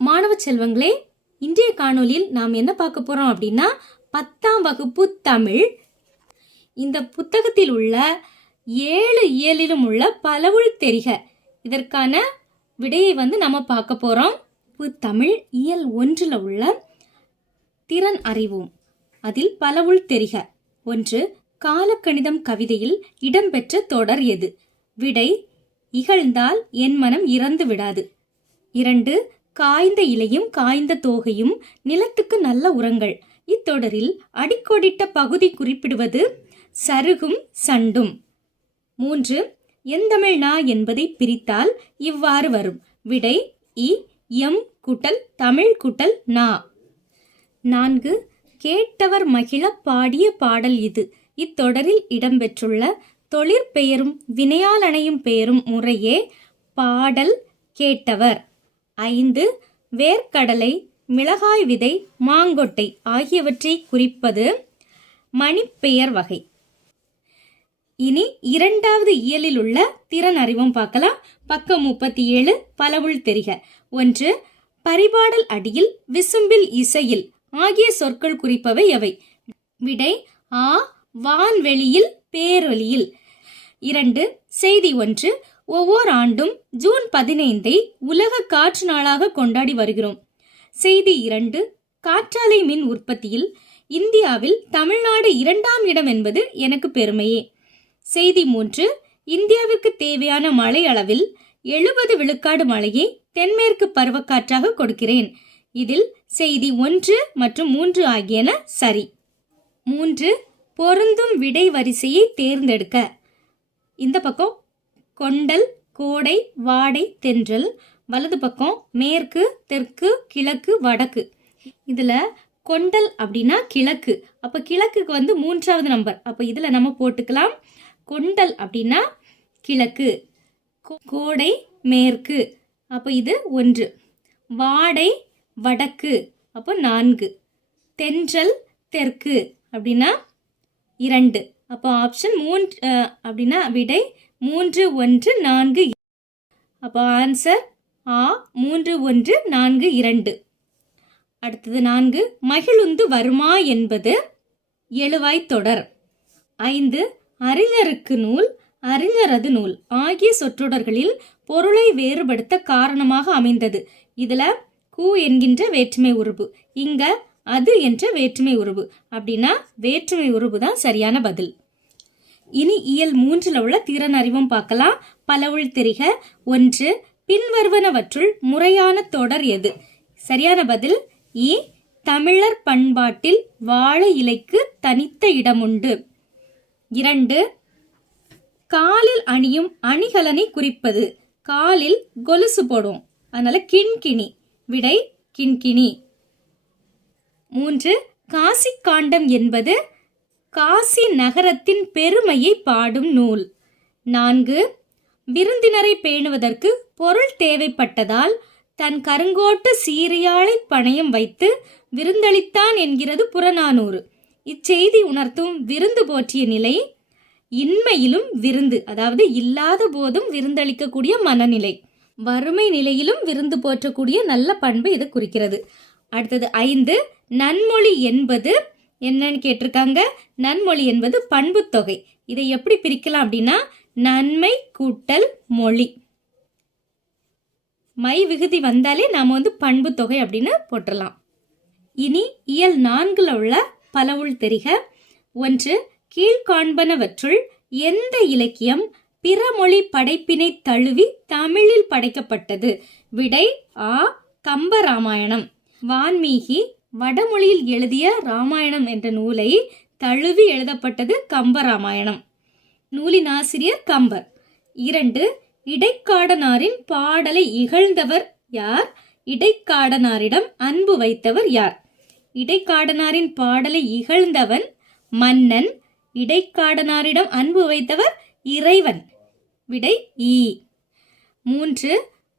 மாணவ செல்வங்களே, இன்றைய காணொலியில் நாம் என்ன பார்க்க போறோம் அப்படின்னா 10ஆம் வகுப்பு தமிழ். இந்த புத்தகத்தில் உள்ள 7 இயலிலும் உள்ள பலவுள் தெரிக இதற்கான விடையை நம்ம பார்க்க போறோம். தமிழ் இயல் 1ல் உள்ள திறன் அறிவோம். அதில் பலவுள் தெரிக. 1. காலக்கணிதம் கவிதையில் இடம்பெற்ற தொடர் எது? விடை இகழ்ந்தால் என் மனம் இறந்து விடாது. 2. காய்ந்த இலையும் காய்ந்த தோகையும் நிலத்துக்கு நல்ல உரங்கள். இத்தொடரில் அடிக்கோடிட்ட பகுதி குறிப்பிடுவது சருகும் சண்டும். 3. எந்தமிழ் நா என்பதை பிரித்தால் இவ்வாறு வரும். விடை இ எம் கூட்டல் தமிழ் கூட்டல் நா. 4. கேட்டவர் மகிழ பாடிய பாடல் இது. இத்தொடரில் இடம்பெற்றுள்ள தொழிற்பெயரும் வினையாளனையும் பெயரும் முறையே பாடல் கேட்டவர். 5. வேர்க்கடலை மிளகாய் விதை மாங்கொட்டை ஆகியவற்றை குறிப்பது மணிப்பெயர் வகை. இனி 2வது இயலில் உள்ள திறன் அறிவும் பார்க்கலாம். பக்கம் 37 பலவுள் தெரிக. 1. பரிபாடல் அடியில் விசும்பில் இசையில் ஆகிய சொற்கள் குறிப்பவை எவை? விடை ஆ வான்வெளியில் பேரொலியில். 2. செய்தி 1. ஒவ்வொரு ஆண்டும் ஜூன் 15 உலக காற்று நாளாக கொண்டாடி வருகிறோம். செய்தி 2. காற்றாலை மின் உற்பத்தியில் இந்தியாவில் தமிழ்நாடு 2ஆம் இடம் என்பது எனக்கு பெருமையே. செய்தி 3. இந்தியாவிற்கு தேவையான மழை அளவில் 70 விழுக்காடு மழையை தென்மேற்கு பருவக்காற்றாக கொடுக்கிறேன். இதில் செய்தி 1 மற்றும் 3 ஆகியன சரி. 3. பொருந்தும் விடை வரிசையை தேர்ந்தெடுக்க. இந்த பக்கம் கொண்டல் கோடை வாடை தென்றல், வலது பக்கம் மேற்கு தெற்கு கிழக்கு வடக்கு. இதுல கொண்டல் அப்படின்னா கிழக்கு, அப்ப கிழக்குக்கு 3வது நம்பர், அப்ப இதுல நம்ம போட்டுக்கலாம். கொண்டல் அப்படின்னா கிழக்கு, கோடை மேற்கு, அப்ப இது 1. வாடை வடக்கு, அப்போ 4. தென்றல் தெற்கு அப்படின்னா 2, அப்போ ஆப்ஷன் 3 அப்படின்னா விடை 3 1 4. அப்போ ஆன்சர் ஆ 3 1 4 2. அடுத்தது 4. மகிழுந்து வருமா என்பது எழுவாய் தொடர். 5. அறிஞருக்கு நூல் அறிஞரது நூல் ஆகிய சொற்றொடர்களில் பொருளை வேறுபடுத்த காரணமாக அமைந்தது. இதுல கூ என்கின்ற வேற்றுமை உருபு, இங்க அது என்ற வேற்றுமை உருபு, அப்படின்னா வேற்றுமை உருபு தான் சரியான பதில். இனி இயல் 3ல் உள்ள திறன் அறிவும் பார்க்கலாம். பலவுள் தெரிக. 1. பின்வருவனவற்றுள் முறையான தொடர் எது? சரியான பதில் இ தமிழர் பண்பாட்டில் வாழை இலைக்கு தனித்த இடமுண்டு. 2. காலில் அணியும் அணிகலனை குறிப்பது. காலில் கொலுசு போடும், அதனால கிண்கிணி. விடை கிண்கிணி. 3. காசி காண்டம் என்பது காசி நகரத்தின் பெருமையை பாடும் நூல். 4. விருந்தினரை பேணுவதற்கு பொருள் தேவைப்பட்டதால் தன் கருங்கோட்டு சீரியாழை பணயம் வைத்து விருந்தளித்தான் என்கிறது புறநானூறு. இச்செய்தி உணர்த்தும் விருந்து போற்றிய நிலை இன்மையிலும் விருந்து, அதாவது இல்லாத போதும் விருந்தளிக்கக்கூடிய மனநிலை, வறுமை நிலையிலும் விருந்து போற்றக்கூடிய நல்ல பண்பு இது குறிக்கிறது. அடுத்தது 5. நன்மொழி என்பது என்னன்னு கேட்டிருக்காங்க. நன்மொழி என்பது பண்பு தொகை. இதை எப்படி பிரிக்கலாம் அப்படின்னா நன்மை கூட்டல் மொழி. மை விகுதி வந்தாலே நாம பண்பு தொகை அப்படின்னு போட்டுடலாம். இனி இயல் 4ல் உள்ள பலவுள் தெரிக. 1. கீழ்காண்பனவற்றுள் எந்த இலக்கியம் பிற மொழி படைப்பினை தழுவி தமிழில் படைக்கப்பட்டது? விடை ஆ கம்பராமாயணம். வான்மீகி வடமொழியில் எழுதிய ராமாயணம் என்ற நூலை தழுவி எழுதப்பட்டது கம்பராமாயணம். நூலின் ஆசிரியர் கம்பர். 2. இடைக்காடனாரின் பாடலை இகழ்ந்தவர் யார்? இடைக்காடனாரிடம் அன்பு வைத்தவர் யார்? இடைக்காடனாரின் பாடலை இகழ்ந்தவன் மன்னன், இடைக்காடனாரிடம் அன்பு வைத்தவர் இறைவன். விடை ஈ. 3.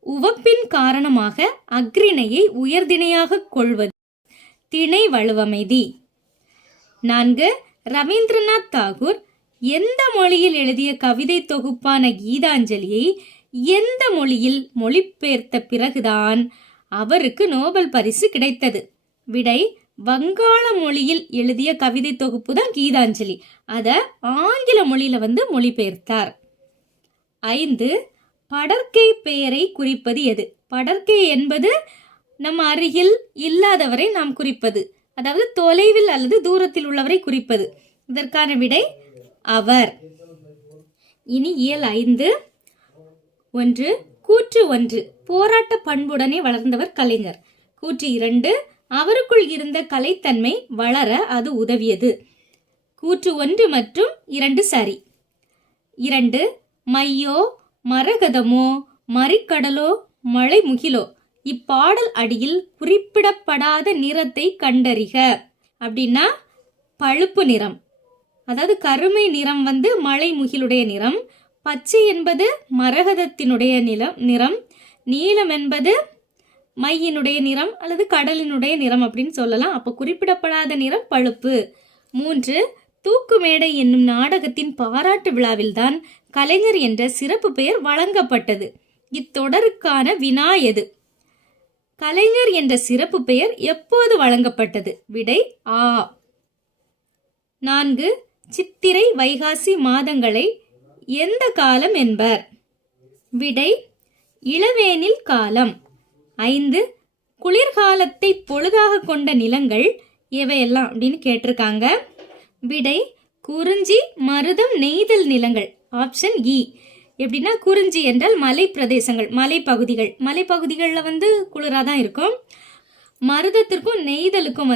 உவப்பின் காரணமாக அக்ரிணையை உயர்திணையாக கொள்வது திணை வலுவமைதி. 4. ரவீந்திரநாத் தாகூர் எந்த மொழியில் எழுதிய கவிதை தொகுப்பான கீதாஞ்சலியை எந்த மொழியில் மொழிபெயர்த்த பிறகுதான் அவருக்கு நோபல் பரிசு கிடைத்தது. விடை வங்காள மொழியில் எழுதிய கவிதை தொகுப்பு தான் கீதாஞ்சலி. அத ஆங்கில மொழியில மொழிபெயர்த்தார். 5 படர்க்கை பெயரை குறிப்பது எது? படர்க்கை என்பது நம் அருகில் இல்லாதவரை நாம் குறிப்பது, அதாவது தொலைவில் அல்லது தூரத்தில் உள்ளவரை குறிப்பது. இதற்கான விடை அவர். இனி இயல் 5. 1 கூற்று 1 போராட்ட பண்புடனே வளர்ந்தவர் கலைஞர். கூற்று 2 அவருக்குள் இருந்த கலைத்தன்மை வளர அது உதவியது. கூற்று 1 மற்றும் 2 சரி. 2 மையோ மரகதமோ மறிக்கடலோ மழை முகிலோ இப்பாடல் அடியில் குறிப்பிடப்படாத நிறத்தை கண்டறிக. அப்படின்னா பழுப்பு நிறம், அதாவது கருமை நிறம் மழை முகிலுடைய நிறம், பச்சை என்பது மரகதத்தினுடைய நிறம், நீலம் என்பது மையினுடைய நிறம் அல்லது கடலினுடைய நிறம் அப்படின்னு சொல்லலாம். அப்போ குறிப்பிடப்படாத நிறம் பழுப்பு. 3 தூக்கு மேடை என்னும் நாடகத்தின் பாராட்டு விழாவில்தான் கலைஞர் என்ற சிறப்பு பெயர் வழங்கப்பட்டது. இத்தொடருக்கான வினா எது? கலைஞர் என்ற சிறப்பு பெயர் எப்போது வழங்கப்பட்டது? விடை ஆ. 4 சித்திரை வைகாசி மாதங்களை எந்த காலம் என்பர்? விடை இளவேனில் காலம். 5 குளிர்காலத்தை பொழுதாக கொண்ட நிலங்கள் எவையெல்லாம் அப்படின்னு கேட்டிருக்காங்க. விடை குறிஞ்சி மருதம் நெய்தல் நிலங்கள். ஆப்ஷன் இ. எப்படின்னா குறிஞ்சி என்றால் மலை பிரதேசங்கள், மலைப்பகுதிகள். மலைப்பகுதிகளில் குளிராதான் இருக்கும். மருதத்திற்கும் நெய்தலுக்கும்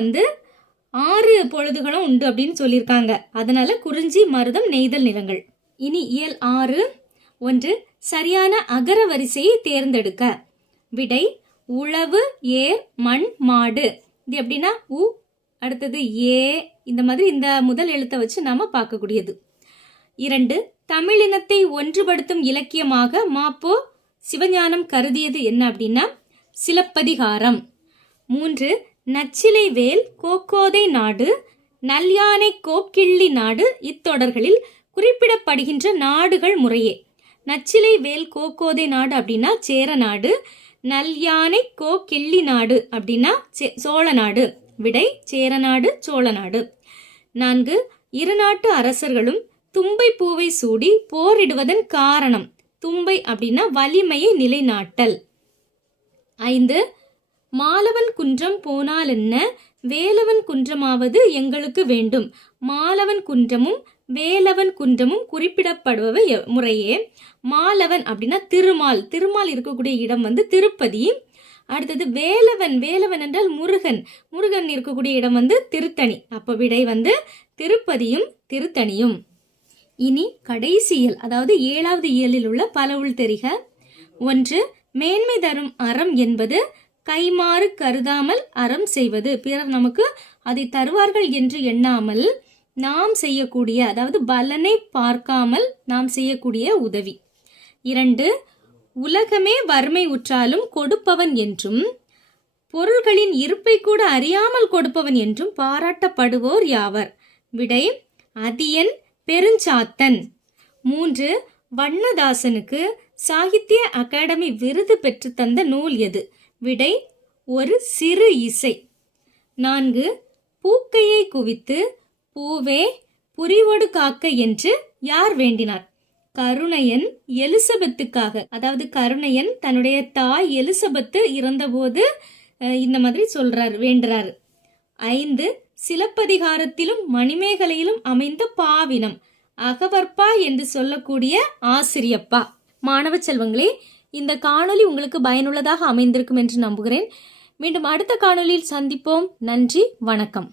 6 பொழுதுகளும் உண்டு அப்படின்னு சொல்லியிருக்காங்க. அதனால குறிஞ்சி மருதம் நெய்தல் நிலங்கள். இனி இயல் 6. 1 சரியான அகர வரிசையை தேர்ந்தெடுக்க. விடை உழவு ஏர் மண் மாடு. இது எப்படின்னா உ, அடுத்தது ஏ, இந்த மாதிரி இந்த முதல் எழுத்தை வச்சு நாம பார்க்கக்கூடியது. 2 தமிழினத்தை ஒன்றுபடுத்தும் இலக்கியமாக மாப்போ சிவஞானம் கருதியது என்ன அப்படின்னா சிலப்பதிகாரம். 3 நச்சிலை வேல் கோக்கோதை நாடு நல்யானை கோக்கிள்ளி நாடு இத்தொடர்களில் குறிப்பிடப்படுகின்ற நாடுகள் முறையே. நச்சிலை வேல் கோக்கோதை நாடு அப்படின்னா சேர நாடு, நல்யானை கோக்கிள்ளி நாடு அப்படின்னா சோழ நாடு. விடை சேரநாடு சோழ நாடு. 4 இரு நாட்டு அரசர்களும் தும்பை பூவை சூடி போரிடுவதன் காரணம். தும்பை அப்படின்னா வலிமையை நிலைநாட்டல். 5 மாலவன் குன்றம் போனால் என்ன வேலவன் குன்றமாவது எங்களுக்கு வேண்டும். மாலவன் குன்றமும் வேலவன் குன்றமும் குறிப்பிடப்படுபவை முறையே. மாலவன் அப்படின்னா திருமால், திருமால் இருக்கக்கூடிய இடம் திருப்பதி. அடுத்தது வேலவன், வேலவன் என்றால் முருகன், முருகன் இருக்கக்கூடிய இடம் திருத்தணி. அப்போ விடை திருப்பதியும் திருத்தணியும். இனி கடைசி இயல், அதாவது 7வது இயலில் உள்ள பலவுள் தெரிக. 1 மேன்மை தரும் அறம் என்பது கைமாறு கருதாமல் அறம் செய்வது. பிறர் நமக்கு அதை தருவார்கள் என்று எண்ணாமல் நாம் செய்யக்கூடிய, அதாவது பலனை பார்க்காமல் நாம் செய்யக்கூடிய உதவி. 2 உலகமே வறுமை உற்றாலும் கொடுப்பவன் என்றும் பொருள்களின் இருப்பை கூட அறியாமல் கொடுப்பவன் என்றும் பாராட்டப்படுவோர் யாவர். விடை அதியன் பெருஞ்சாத்தன். 3 வண்ணதாசனுக்கு சாகித்ய அகாடமி விருது பெற்று தந்த நூல் எது? விடை ஒரு சிறு இசை. 4 பூக்கையை குவித்து பூவே புரிவோடு காக்க என்று யார் வேண்டினார்? கருணையன் எலிசபெத்துக்காக. அதாவது கருணையன் தன்னுடைய தாய் எலிசபெத்து இறந்தபோது இந்த மாதிரி சொல்றாரு, வேண்டுறாரு. 5 சிலப்பதிகாரத்திலும் மணிமேகலையிலும் அமைந்த பாவினம் அகவற்பா என்று சொல்லக்கூடிய ஆசிரியப்பா. மாணவ செல்வங்களே, இந்த காணொளி உங்களுக்கு பயனுள்ளதாக அமைந்திருக்கும் என்று நம்புகிறேன். மீண்டும் அடுத்த காணொளியில் சந்திப்போம். நன்றி, வணக்கம்.